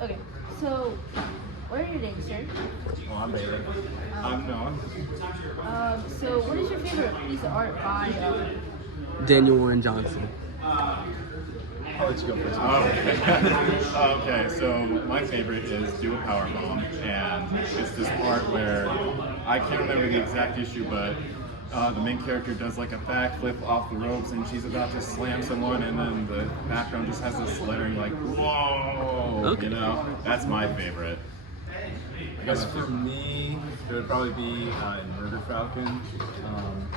Okay, so what are your names, sir? Oh, I'm Bailey. I'm Noah. So what is your favorite piece of art by Daniel Warren Johnson. I'll let you go first. Okay, so my favorite is Do a Powerbomb, and it's this part where I can't remember the exact issue, but the main character does like a backflip off the ropes, and she's about to slam someone, and then the background just has this lettering like, whoa, Okay. you know? That's my favorite. I guess for me, it would probably be in Murder Falcon,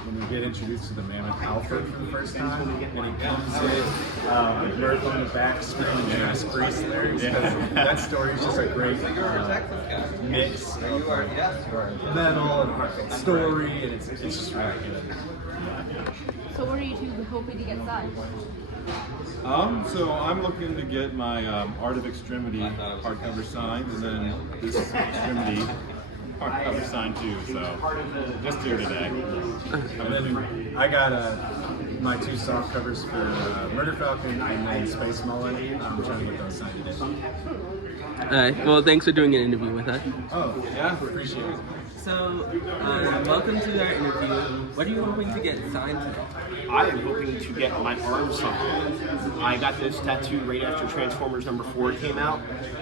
when we get introduced to the Mammoth Alfred for the first time, and he comes in with Murph on the back screaming Judas Priest lyrics. That story is just a great mix of metal and heartfelt story, and it's just really good. So what are you two hoping to get signed? So I'm looking to get my Art of Extremity hardcover signed, and then this Extremity hardcover signed too. So just here today. And then I got my two soft covers for Murder Falcon and then Space Mullet. I'm trying to get those signed today. Alright, well, thanks for doing an interview with us. Oh, yeah, appreciate it. So, welcome to our interview. What are you hoping to get signed today? I am hoping to get my arm signed. I got this tattoo right after Transformers #4 came out,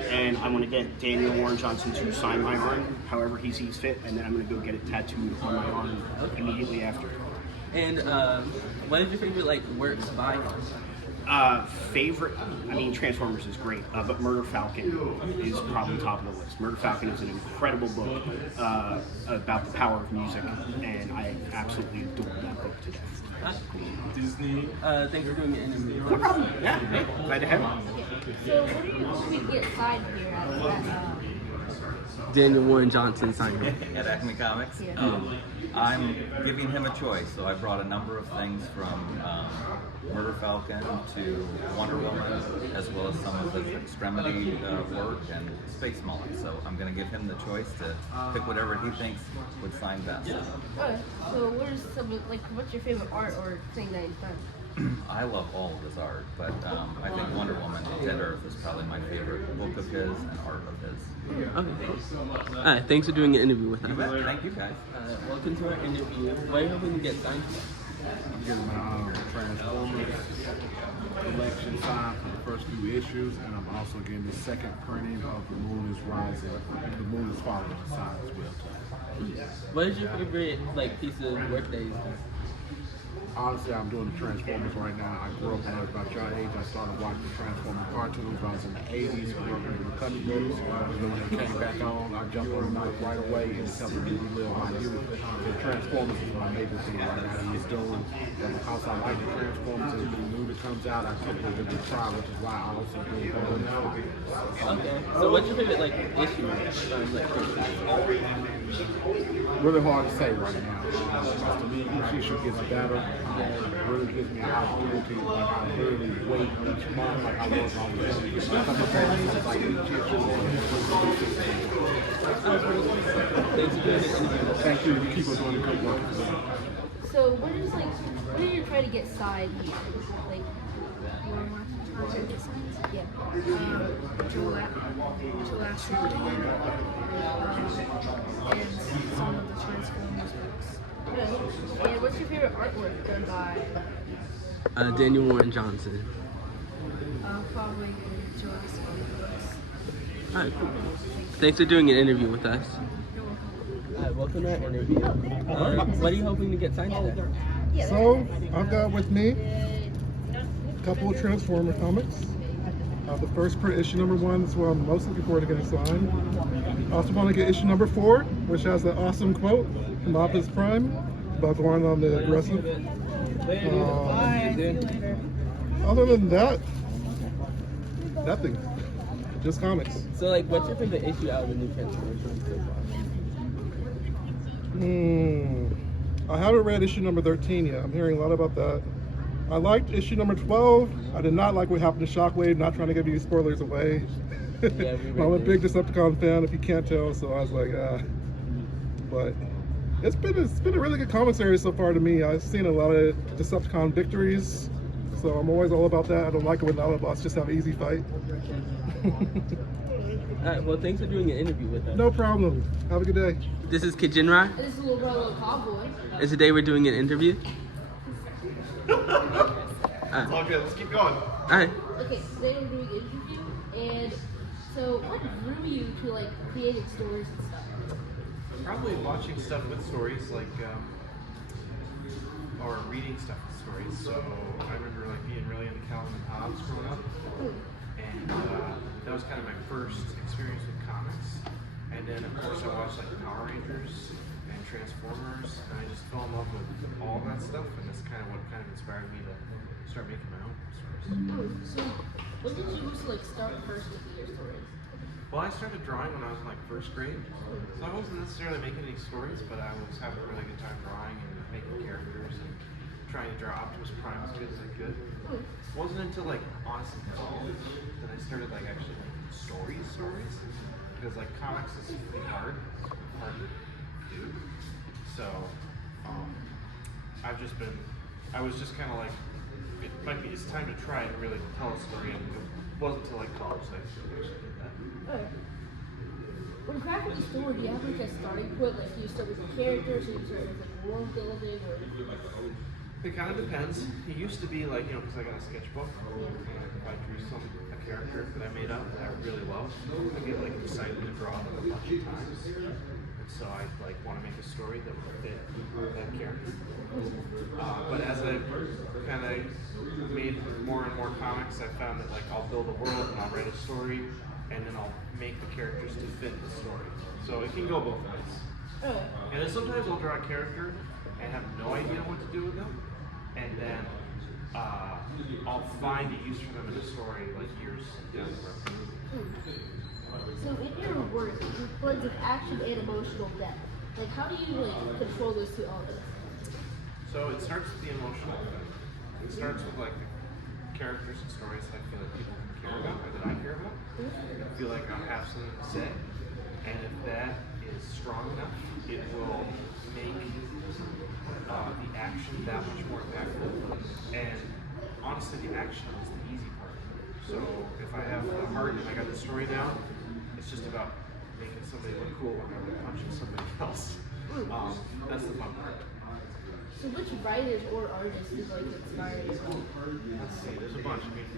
and I'm going to get Daniel Warren Johnson to sign my arm however he sees fit, and then I'm going to go get it tattooed on my arm immediately after. And what is your favorite works by him? Favorite, I mean, Transformers is great, but Murder Falcon is probably top of the list. Murder Falcon is an incredible book about the power of music, and I absolutely adore that book to death. Disney. Thanks for doing the interview. No problem. Yeah, hey, glad to have you. So what are you hoping to get signed here at Daniel Warren Johnson signing. At Acme Comics. Yeah. I'm giving him a choice, so I brought a number of things from Murder Falcon to Wonder Woman, as well as some of his Extremity work and Space Mullet. So I'm going to give him the choice to pick whatever he thinks would sign best. Okay, so what is what's your favorite art or thing that he's done? I love all of his art, but I think Wonder Woman Dead Earth is probably my favorite book of his and art of his. Okay. Alright, thanks for doing an interview with You us. bet. Thank you guys. Welcome to our interview. What are you hoping to get signed today? I'm getting my Transformers collection signed for the first few issues, and I'm also getting the second printing of The Moon is Rising, The Moon is Falling signed as well. What is your favorite piece of work that he's done? Honestly, I'm doing the Transformers right now. I grew up when I was about your age. I started watching the Transformers cartoons when I was in the 80s, working in the comic books. And then when they came back on, I jumped on them right away and helped me relive my youth. The Transformers is my major thing right now. He's doing, because I like the Transformers, and the movie comes out, I typically get try, which is why I also do it. Okay. So what's your favorite issue? Really hard to say right now. To me, each issue gets better. It really gives me an opportunity. I really wait each month. I work on this. Some of the things, each issue. Thank you. You keep on doing the good work. So what are you trying to get signed here? Yeah. To last reading and some of the Transformers books. Okay. And what's your favorite artwork done by? Daniel Warren Johnson. Probably Jurassic books. Alright, cool. Thanks for doing an interview with us. Alright, welcome to our interview. What are you hoping to get signed today? So, I've got with me a couple of Transformer comics. The first print, issue #1, is what I'm most looking forward to getting signed. I also want to get issue #4, which has the awesome quote from Optimus Prime about going on the aggressive. Other than that, nothing. Just comics. So, what's your favorite issue out of the new Transformers so far? I haven't read issue #13 yet. I'm hearing a lot about that. I liked issue #12. I did not like what happened to Shockwave, not trying to give any spoilers away. Yeah, I'm a big Decepticon fan, if you can't tell, so I was like, But it's been a really good comic series so far to me. I've seen a lot of Decepticon victories, so I'm always all about that. I don't like it when the Autobots just have an easy fight. Well, thanks for doing an interview with us. No problem. Have a good day. This is Kijinra. This is a little brother, little cowboy. And today we're doing an interview. It's all good. Let's keep going. Alright. Okay, today we're doing an interview, and so what drew you to like creating stories and stuff? Probably watching stuff with stories, like, or reading stuff with stories. So I remember like being really into Calvin and Hobbes growing up, and that was kind of my first experience with comics. And then of course I watched like Power Rangers and Transformers, and I just fell in love with all that stuff, and that's kind of what kind of inspired me to start making my own stories. So when did you like start first with your stories? Well, I started drawing when I was in like first grade, so I wasn't necessarily making any stories, but I was having a really good time drawing and making characters and trying to draw Optimus Prime as good as I could. It wasn't until like honestly college that I started like actually making stories, because like comics is pretty hard to do. So I was just kind of like, it's time to try and really tell a story, and it wasn't until like college that I actually did that. Alright. When crafting a story, do you have like a starting point? Like, do you start with the characters, or do you start with like world building, or? It kind of depends. It used to be like, because I got a sketchbook, and if I drew a character that I made up that I really loved, I get like excited to draw them a bunch of times. And so I like want to make a story that would fit that character. But as I kind of made more and more comics, I found that like I'll build a world and I'll write a story, and then I'll make the characters to fit the story. So it can go both ways. And then sometimes I'll draw a character and have no idea what to do with them, and then I'll find a use for them in a story like years down the road. So in your work, you blend of action and emotional depth. Like, how do you like control those two elements? So it starts with the emotional effect. It starts with like the characters and stories that I feel like people can care about, or that I care about. I feel like I have something to say, and if that is strong enough, it will make the action that much more impactful. And honestly, the action is the easy part. So if I have the heart and I got the story down, it's just about making somebody look cool when I'm punching somebody else. That's the fun part. So which writers or artists is like inspired you? Let's see, there's a bunch. I mean,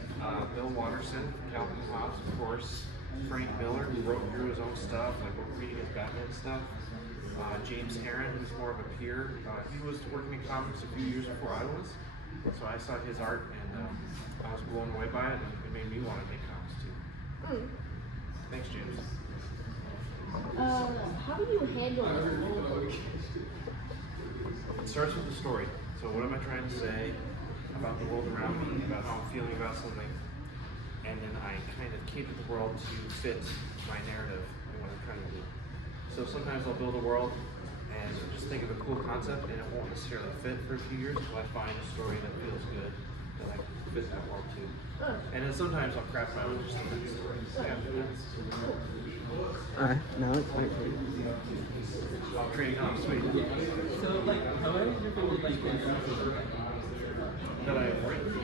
Bill Watterson, Calvin and Hobbes, of course. Frank Miller, who drew his own stuff, like we're reading his Batman stuff. James Aaron, who's more of a peer. He was working in comics a few years before I was. So I saw his art, and I was blown away by it, and it made me want to make comics too. Thanks, James. How do you handle this? It starts with the story. So what am I trying to say about the world around me, about how I'm feeling about something, and then I kind of cater the world to fit my narrative and what I'm trying to do. So sometimes I'll build a world and just think of a cool concept, and it won't necessarily fit for a few years until I find a story that feels good, that I can fit that world to. And then sometimes I'll craft my own just stories after that. Alright, now it's my turn. Oh, trading off, sweet. So, like, how many different like That I've written?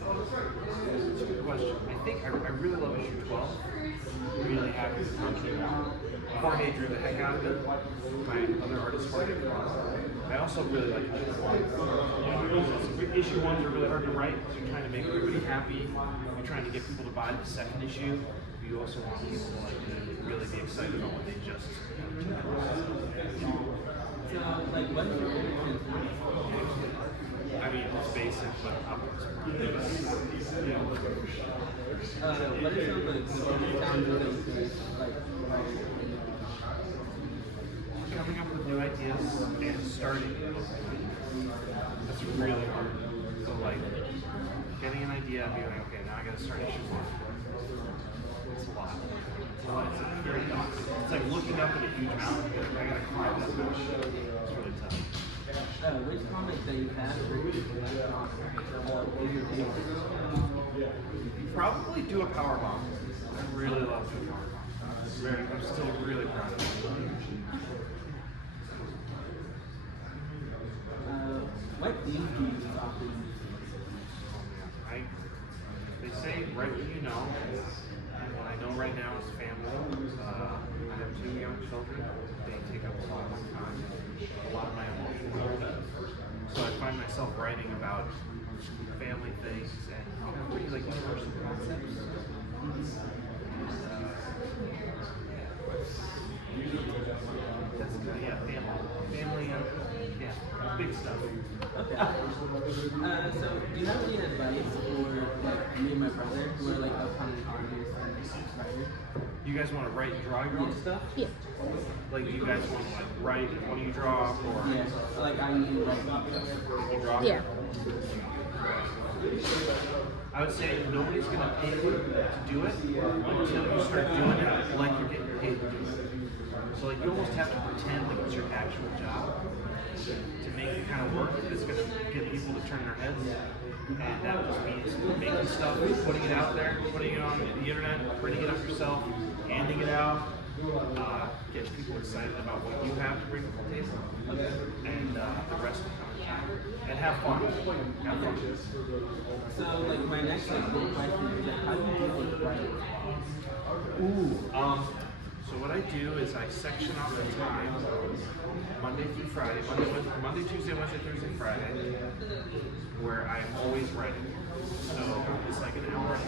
That's a good question. I think I really love issue 12. Really happy with how it came out. Jorge drew the heck out of it. My other artist, Jorge. I also really like issue 1. Issue 1s are really hard to write. You're trying to make everybody happy. You're trying to get people to buy the second issue. You also want people to like to really be excited about what they just. So, like, what is your favorite transformation? I mean, it's basic, but Optimus Prime. What are some of the challenges that you like? Coming up with new ideas and starting those ideas. That's really hard. So, like, getting an idea and being like, okay, now I gotta start issue 1. It's a lot. It's very daunting. It's like looking up at a huge mountain. I gotta climb that mountain. It's really tough. Which comic that you have is your favorite? Probably do a power bomb. I really love doing power bomb. I'm still really proud of it. What themes do you often use? They say write what you know, and when I know right now is family. I have 2 young children. They take up a lot of my time, a lot of my emotional. So I find myself writing about family things and pretty like universal concepts. That's good, yeah, family, yeah, big stuff. Okay. So, do you have any advice for like, me and my brother who are like upcoming artists and writers? You guys want to write and draw your own stuff? Yeah. Like, you guys want to like write and what do you draw, or Yeah. Like I mean, like you draw? Yeah. I would say nobody's gonna pay you to do it until you start doing it like you're getting paid to do it. So like you almost have to pretend like it's your actual job to make it kind of work. It's gonna get people to turn their heads, and that just means making stuff, putting it out there, putting it on the internet, printing it up yourself, handing it out. Get people excited about what you have to bring to the table, and the rest will come in time. And have fun. Have fun. so like my next like big question is like how do you deal with writing? So what I do is I section off the time Monday through Friday, Monday, Tuesday, Wednesday, Thursday, Friday, where I'm always writing. So it's like an hour and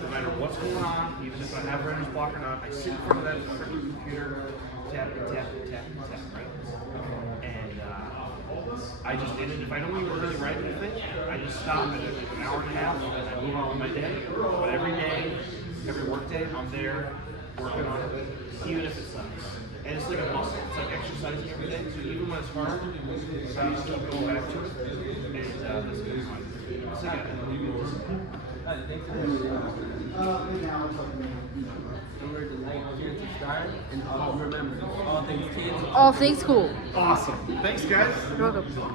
no matter what's going on, even if I have writer's block or not, I sit in front of that freaking computer, tap and tap and tap and tap, right? And I just did it. If I don't even really write anything, I just stop at an hour and a half and I move on with my day. But every day, every work day, I'm there working on it, even if it sucks. And it's like a muscle. It's like exercising every day. So even when it's hard, I just keep going back to it. And that's good. So yeah. Thanks for remember to like, share, subscribe, and remember all things kids. All things cool. Awesome. Thanks, guys. You're welcome.